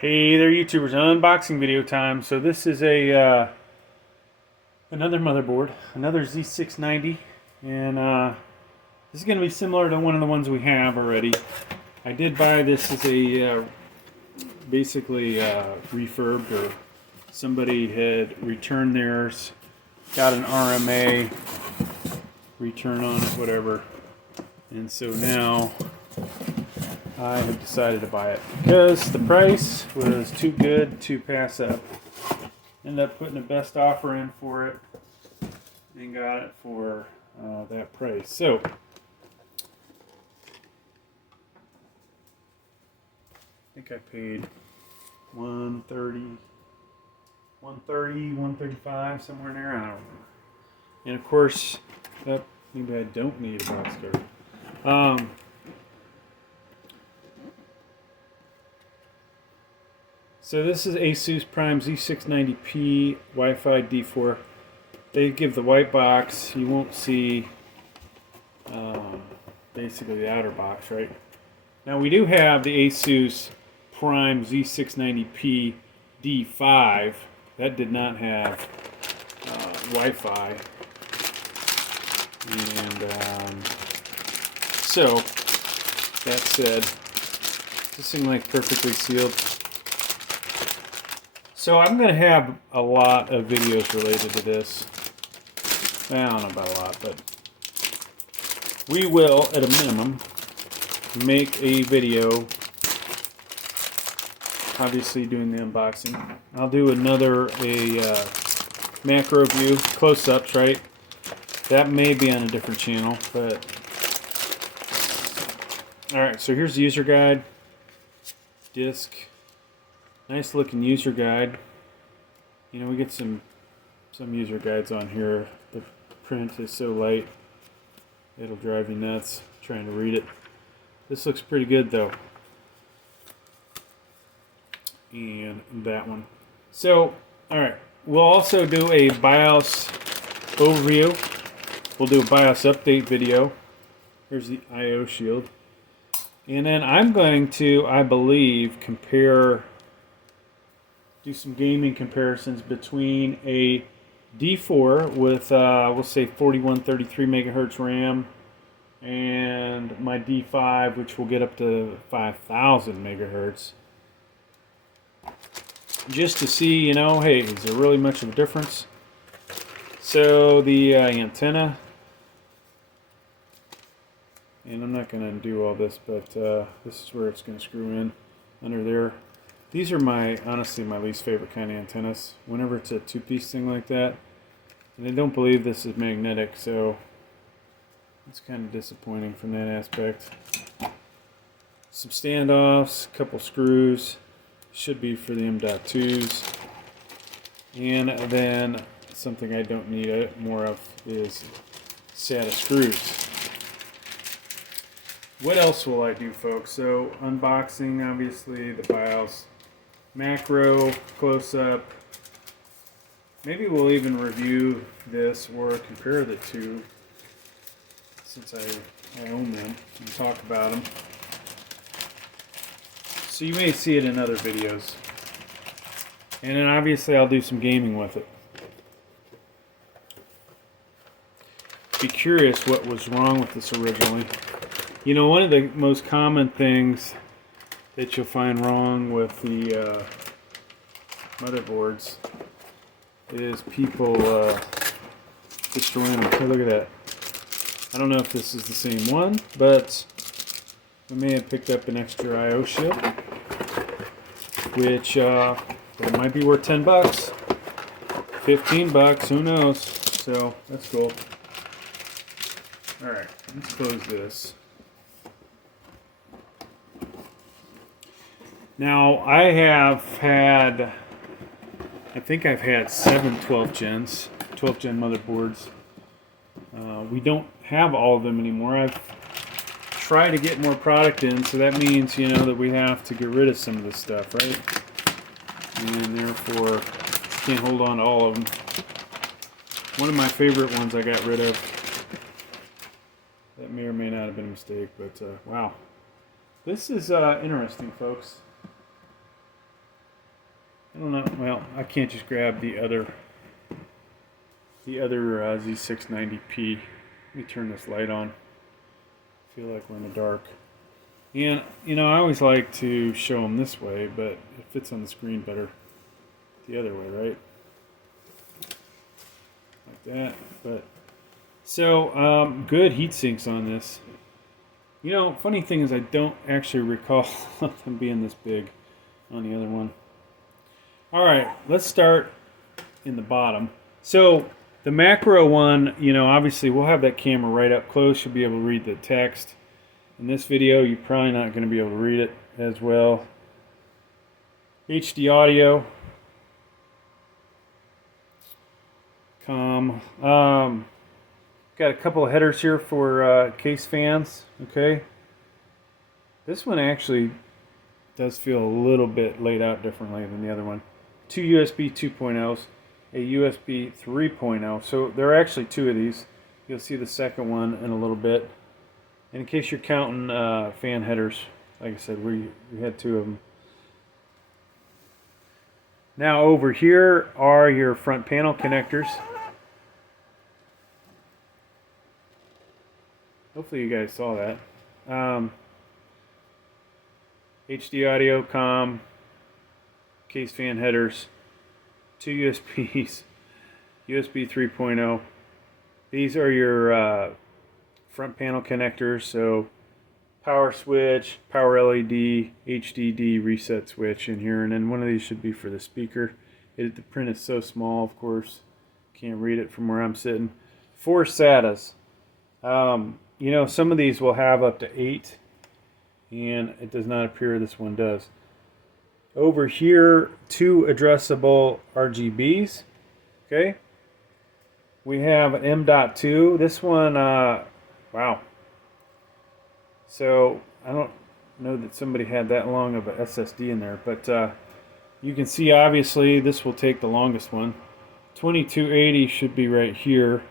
Hey there, YouTubers! Unboxing video time. So this is a another motherboard, another Z690, and this is going to be similar to one of the ones we have already. I did buy this as a basically refurbed, or somebody had returned theirs, got an RMA return on it, whatever, and so now I have decided to buy it because the price was too good to pass up. Ended up putting the best offer in for it and got it for that price. So I think I paid 130, 135, somewhere in there. I don't remember. And of course, maybe I don't need a box cover. So this is Asus Prime Z690-P Wi-Fi D4. They give the white box. You won't see basically the outer box, right? Now we do have the Asus Prime Z690-P D5. That did not have Wi-Fi. And so, that said, this thing like perfectly sealed. So I'm going to have a lot of videos related to this. I don't know about a lot, but we will, at a minimum, make a video, obviously doing the unboxing. I'll do another, macro view, close-ups, right? That may be on a different channel, but... Alright, so here's the user guide, disc. Nice looking user guide. You know, we get some user guides on here. The print is so light, it'll drive you nuts trying to read it. This looks pretty good though. And that one. So, alright. We'll also do a BIOS overview. We'll do a BIOS update video. Here's the I/O shield. And then I'm going to, I believe, do some gaming comparisons between a D4 with, we'll say 4133 megahertz RAM, and my D5, which will get up to 5000 megahertz. Just to see, you know, hey, is there really much of a difference? So the antenna, and I'm not going to do all this, but this is where it's going to screw in under there. These are honestly my least favorite kind of antennas. Whenever it's a two-piece thing like that, and I don't believe this is magnetic, so it's kind of disappointing from that aspect. Some standoffs, a couple screws, should be for the M.2s, and then something I don't need more of is SATA screws. What else will I do, folks? So unboxing, obviously, the BIOS. Macro, close-up. Maybe we'll even review this or compare the two, since I own them, and talk about them. So you may see it in other videos. And then obviously I'll do some gaming with it. Be curious what was wrong with this originally. You know, one of the most common things that you'll find wrong with the motherboards is people destroying them. So look at that. I don't know if this is the same one, but we may have picked up an extra I/O shield, which it might be worth 10 bucks, 15 bucks, who knows? So that's cool. All right, let's close this. Now, I think I've had 7 12 gen motherboards. We don't have all of them anymore. I've tried to get more product in, so that means, you know, that we have to get rid of some of this stuff, right? And therefore, can't hold on to all of them. One of my favorite ones I got rid of. That may or may not have been a mistake, but wow. This is interesting, folks. I don't know. Well, I can't just grab the other Z690-P. Let me turn this light on. I feel like we're in the dark. And, you know, I always like to show them this way, but it fits on the screen better the other way, right? Like that. But so, good heat sinks on this. You know, funny thing is I don't actually recall them being this big on the other one. All right, let's start in the bottom. So the macro one, you know, obviously we'll have that camera right up close. You'll be able to read the text. In this video, you're probably not going to be able to read it as well. HD audio. Got a couple of headers here for case fans. Okay. This one actually does feel a little bit laid out differently than the other one. Two USB 2.0s, a USB 3.0. So there are actually two of these. You'll see the second one in a little bit. And in case you're counting fan headers, like I said, we had two of them. Now over here are your front panel connectors. Hopefully you guys saw that. HD audio, case fan headers, two USBs, USB 3.0. These are your front panel connectors, so power switch, power LED, HDD reset switch in here, and then one of these should be for the speaker. The print is so small, of course, can't read it from where I'm sitting. 4 SATAs. You know, some of these will have up to 8, and it does not appear this one does. Over here, 2 addressable RGBs. Okay. We have an M.2. This one, wow. So I don't know that somebody had that long of a SSD in there, but you can see obviously this will take the longest one. 2280 should be right here.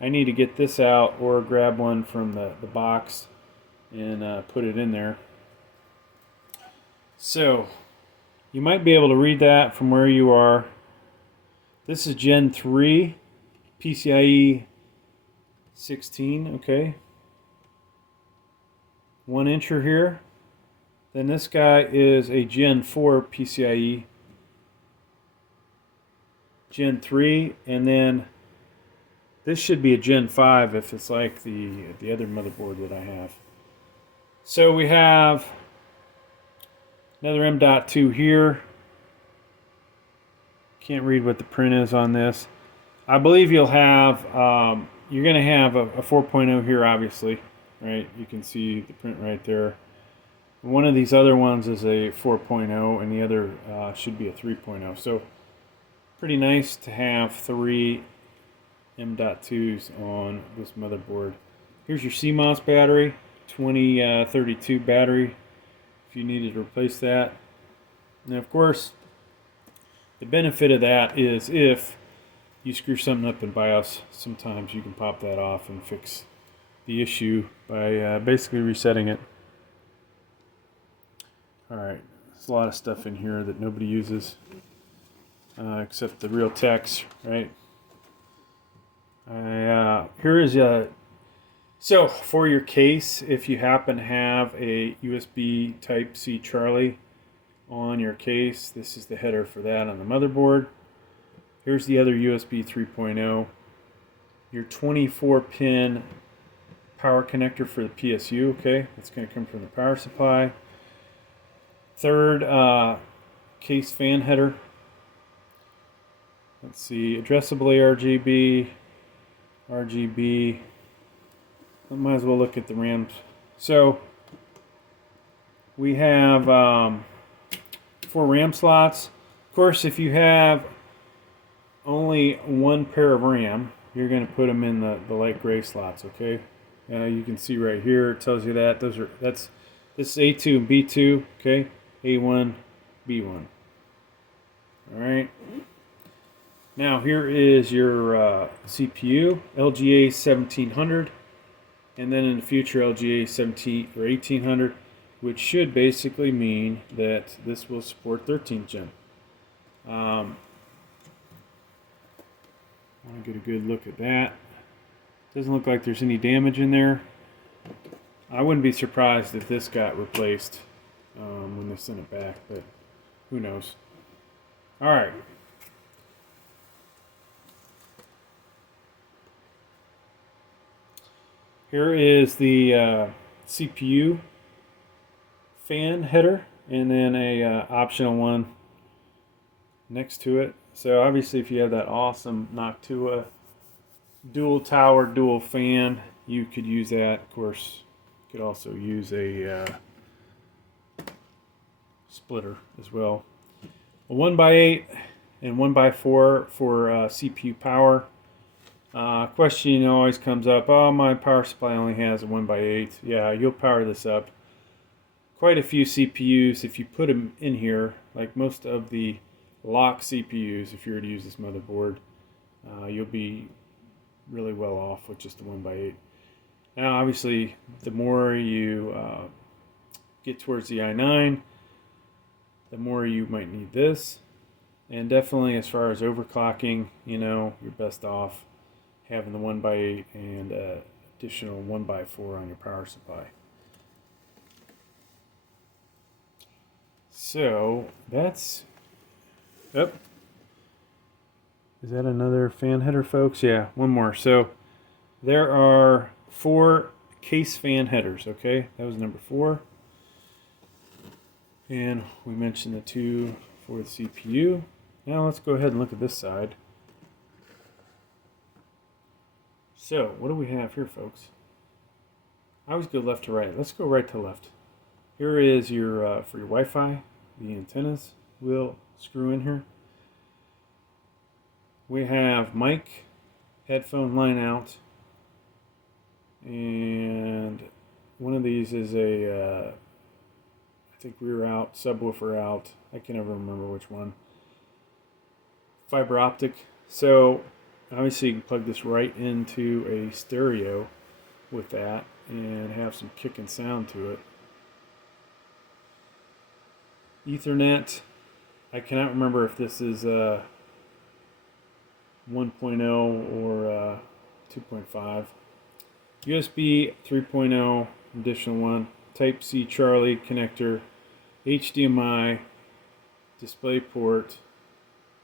I need to get this out or grab one from the box and put it in there. So you might be able to read that from where you are. This is Gen 3 PCIe 16, okay. 1 incher here. Then this guy is a Gen 4 PCIe Gen 3, and then this should be a Gen 5 if it's like the other motherboard that I have. So we have another M.2 here. Can't read what the print is on this. I believe you'll have, you're going to have a 4.0 here, obviously, right? You can see the print right there. One of these other ones is a 4.0, and the other should be a 3.0. So pretty nice to have 3 M.2s on this motherboard. Here's your Cmos battery, 2032 battery, if you needed to replace that. Now, of course, the benefit of that is if you screw something up in BIOS, sometimes you can pop that off and fix the issue by basically resetting it. Alright, there's a lot of stuff in here that nobody uses except the real techs, right? Here is so for your case, if you happen to have a USB Type-C Charlie on your case, this is the header for that on the motherboard. Here's the other USB 3.0. Your 24-pin power connector for the PSU, okay? That's going to come from the power supply. Third case fan header. Let's see, addressable RGB. I might as well look at the RAMs. So we have 4 RAM slots. Of course, if you have only 1 pair of RAM, you're going to put them in the light gray slots. Okay, you can see right here it tells you that this is A2 and B2. Okay, A1, B1. All right. Now here is your CPU, LGA1700, and then in the future LGA17 or 1800, which should basically mean that this will support 13th gen. Want to get a good look at that. Doesn't look like there's any damage in there. I wouldn't be surprised if this got replaced when they sent it back, but who knows. All right. Here is the CPU fan header, and then a optional one next to it. So obviously if you have that awesome Noctua dual tower, dual fan, you could use that. Of course, you could also use a splitter as well. A 1x8 and 1x4 for CPU power. Question always comes up, oh, my power supply only has a 1x8. Yeah, you'll power this up. Quite a few CPUs, if you put them in here, like most of the lock CPUs, if you were to use this motherboard, you'll be really well off with just a 1x8. Now, obviously, the more you get towards the i9, the more you might need this. And definitely, as far as overclocking, you know, you're best off having the 1x8 and additional 1x4 on your power supply. So that's, is that another fan header, folks? Yeah, one more. So there are 4 case fan headers, okay? That was number 4. And we mentioned the 2 for the CPU. Now let's go ahead and look at this side. So what do we have here, folks? I always go left to right. Let's go right to left. Here is your, for your Wi-Fi, the antennas will screw in here. We have mic, headphone line out, and one of these is a, I think rear out, subwoofer out. I can never remember which one. Fiber optic. So obviously you can plug this right into a stereo with that and have some kick and sound to it. Ethernet. I cannot remember if this is 1.0 or 2.5. USB 3.0, additional one. Type C Charlie connector, HDMI, display port,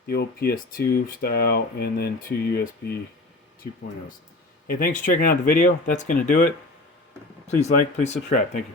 the old PS2 style, and then 2 USB 2.0s. Hey, thanks for checking out the video. That's going to do it. Please like, please subscribe. Thank you.